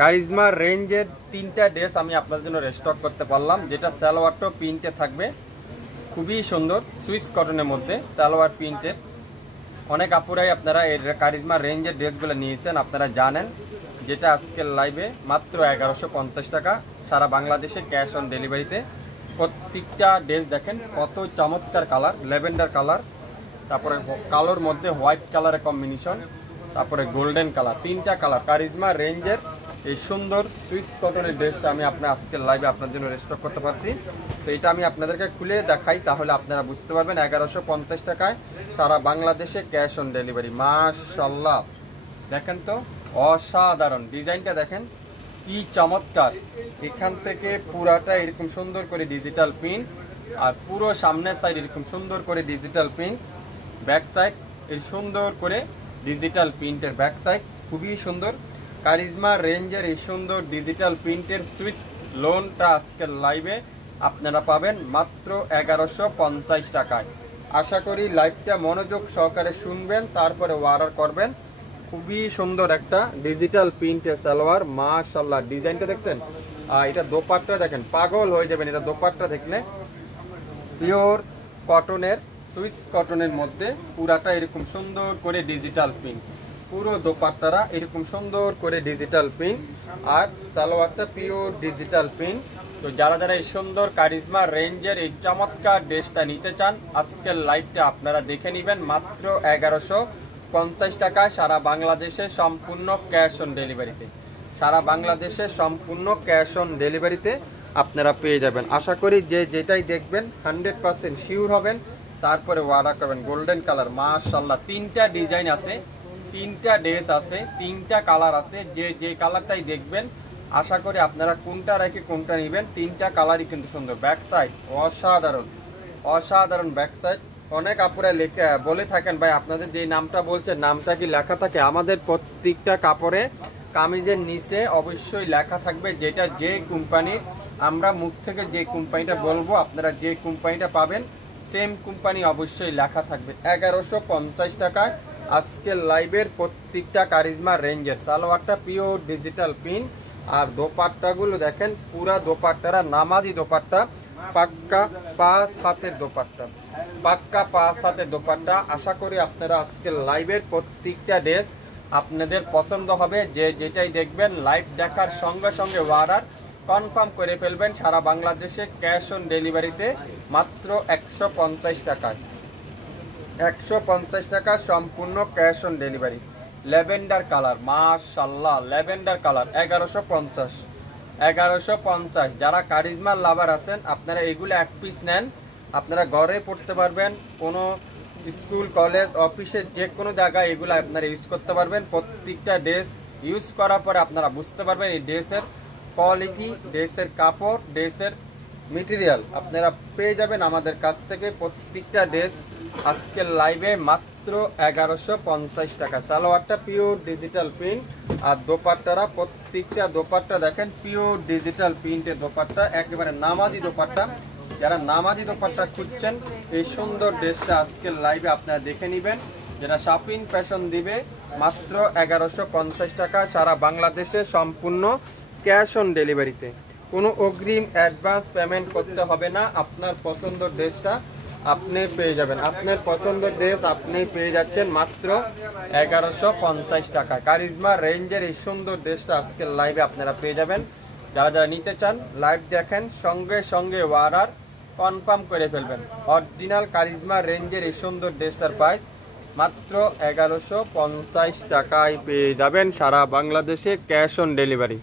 Charisma রেঞ্জের 3টা dress আমি আপনাদের জন্য রেস্টক করতে পারলাম, যেটা সালোয়ারটা প্রিন্টে থাকবে, খুবই সুন্দর সুইস কটনের মধ্যে সালোয়ার প্রিন্টের। অনেক আপুরাই আপনারা এই কারিজমা রেঞ্জের ড্রেসগুলো নিয়েছেন, আপনারা জানেন, যেটা আজকের লাইভে মাত্র 1150 টাকা সারা বাংলাদেশে ক্যাশ অন ডেলিভারিতে। প্রত্যেকটা ড্রেস দেখেন কত চমৎকার কালার, ল্যাভেন্ডার কালার, তারপরে কালোর মধ্যে হোয়াইট কালারের কম্বিনেশন, তারপরে গোল্ডেন কালার, 3টা কালার কারিজমা রেঞ্জের এই সুন্দর সুইস কটনের ড্রেসটা আমি আপনার আজকের লাইভে আপনার জন্য রেস্টক করতে পারছি। তো এটা আমি আপনাদেরকে খুলে দেখাই, তাহলে আপনারা বুঝতে পারবেন। 1150 টাকায় সারা বাংলাদেশে ক্যাশ অন ডেলিভারি। মাশাআল্লাহ, দেখেন তো অসাধারণ ডিজাইনটা, দেখেন কি চমৎকার। এখান থেকে পুরাটা এরকম সুন্দর করে ডিজিটাল প্রিন্ট, আর পুরো সামনের সাইড এরকম সুন্দর করে ডিজিটাল প্রিন্ট, ব্যাক সাইড এই সুন্দর করে ডিজিটাল প্রিন্টের ব্যাক সাইড, খুবই সুন্দর। কারিজমা রেঞ্জের এই সুন্দর ডিজিটাল প্রিন্টের সুইস লোনটা আজকের লাইভে আপনারা পাবেন মাত্র 1150 টাকায়। আশা করি লাইভটা মনোযোগ সহকারে শুনবেন, তারপরে অর্ডার করবেন। খুবই সুন্দর একটা ডিজিটাল প্রিন্টের সালোয়ার, মাশাআল্লাহ। ডিজাইনটা দেখছেন, এটা দোপাট্টা দেখেন, পাগল হয়ে যাবেন এটা দোপাট্টা দেখলে। পিওর কটনের সুইস কটনের মধ্যে পুরাটা এরকম সুন্দর করে ডিজিটাল প্রিন্ট, পুরো দোপাট্টারা এরকম সুন্দর করে ডিজিটাল প্রিন্ট, আর সালোয়ারটা পিওর ডিজিটাল প্রিন্ট। তো যারা যারা এই সুন্দর কারিজমা রেঞ্জের এই চমৎকার ড্রেসটা নিতে চান, আজকের লাইভটা আপনারা দেখে নেবেন মাত্র 1150 টাকায় সারা বাংলাদেশে সম্পূর্ণ ক্যাশ অন ডেলিভারিতে। সারা বাংলাদেশে সম্পূর্ণ ক্যাশ অন ডেলিভারিতে আপনারা পেয়ে যাবেন। আশা করি যে যেটাই দেখবেন 100% শিওর হবেন, তারপরে অর্ডার করবেন। গোল্ডেন কালার, মাশাআল্লাহ, 3টা ডিজাইন আছে, 3টা ড্রেস আছে, 3টা কালার আছে। যে যে কালারটাই দেখবেন, আশা করি আপনারা কোনটা রেখে কোনটা নেবেন। 3টা কালারই কিন্তু সুন্দর। ব্যাক সাইড অসাধারণ, অসাধারণ ব্যাক সাইড। অনেক আপুরা লেখা বলে থাকেন, ভাই আপনাদের যে নামটা বলছেন নামটা কি লেখা থাকে? আমাদের প্রত্যেকটা কাপড়ে কামিজের নিচে অবশ্যই লেখা থাকবে, যেটা যে কোম্পানির, আমরা মুখ থেকে যে কোম্পানিটা বলবো আপনারা যে কোম্পানিটা পাবেন সেম কোম্পানি অবশ্যই লেখা থাকবে। 1150 টাকায় আজকের লাইভের প্রত্যেকটা কারিজমা রেঞ্জের সালোয়ারটা পিওর ডিজিটাল প্রিন্ট, আর দোপাট্টাগুলো দেখেন পুরা দোপাট্টারা নামাজি দোপাট্টা, পাক্কা 5 হাতের দোপাট্টা, পাক্কা 5 হাতের দোপাট্টা। আশা করি আপনারা আজকের লাইভের প্রত্যেকটা ড্রেস আপনাদের পছন্দ হবে। যে যেটাই দেখবেন লাইভ দেখার সঙ্গে সঙ্গে অর্ডার কনফার্ম করে ফেলবেন। সারা বাংলাদেশে ক্যাশ অন ডেলিভারিতে মাত্র 150 টাকায়, 150 টাকা সম্পূর্ণ cash on delivery. Lavender colour, মাশাআল্লাহ, ল্যাভেন্ডার কালার 1150। যারা কারিজমার লাভার আছেন, আপনারা এগুলো এক পিস নেন, আপনারা ঘরে পড়তে পারবেন, কোনো স্কুল কলেজ অফিসে যে কোনো জায়গায় এগুলো আপনারা ইউজ করতে পারবেন। প্রত্যেকটা ড্রেস ইউজ করার পরে আপনারা বুঝতে পারবেন এই ড্রেসের কোয়ালিটি, ড্রেসের কাপড়, ড্রেসের মেটেরিয়াল আপনারা পেয়ে যাবেন আমাদের কাছ থেকে। প্রত্যেকটা ড্রেস আজকের লাইভে মাত্র 1150 টাকা। সালোয়ারটা পিওর ডিজিটাল প্রিন্ট, আর দোপাট্টারা প্রত্যেকটা দোপাট্টা দেখেন পিওর ডিজিটাল প্রিন্টের দোপাট্টা, একেবারে নামাজি দোপাট্টা। যারা নামাজি দোপাট্টা খুঁজছেন, এই সুন্দর ড্রেসটা আজকের লাইভে আপনারা দেখে নেবেন, যেটা শপিং ফ্যাশন দিবে মাত্র 1150 টাকা সারা বাংলাদেশে সম্পূর্ণ ক্যাশ অন ডেলিভারিতে। কোনো অগ্রিম অ্যাডভান্স পেমেন্ট করতে হবে না। আপনার পছন্দের ড্রেসটা আপনি পেয়ে যাবেন, আপনার পছন্দের ড্রেস আপনি পেয়ে যাচ্ছেন মাত্র 1150 টাকা। কারিজমা রেঞ্জের এই সুন্দর ড্রেসটা আজকের লাইভে আপনারা পেয়ে যাবেন। যারা যারা নিতে চান লাইভ দেখেন, সঙ্গে সঙ্গে অর্ডার কনফার্ম করে ফেলবেন। অরিজিনাল কারিজমা রেঞ্জের এই সুন্দর ড্রেসটার প্রাইস মাত্র 1150 টাকায় পেয়ে যাবেন সারা বাংলাদেশে ক্যাশ অন ডেলিভারি।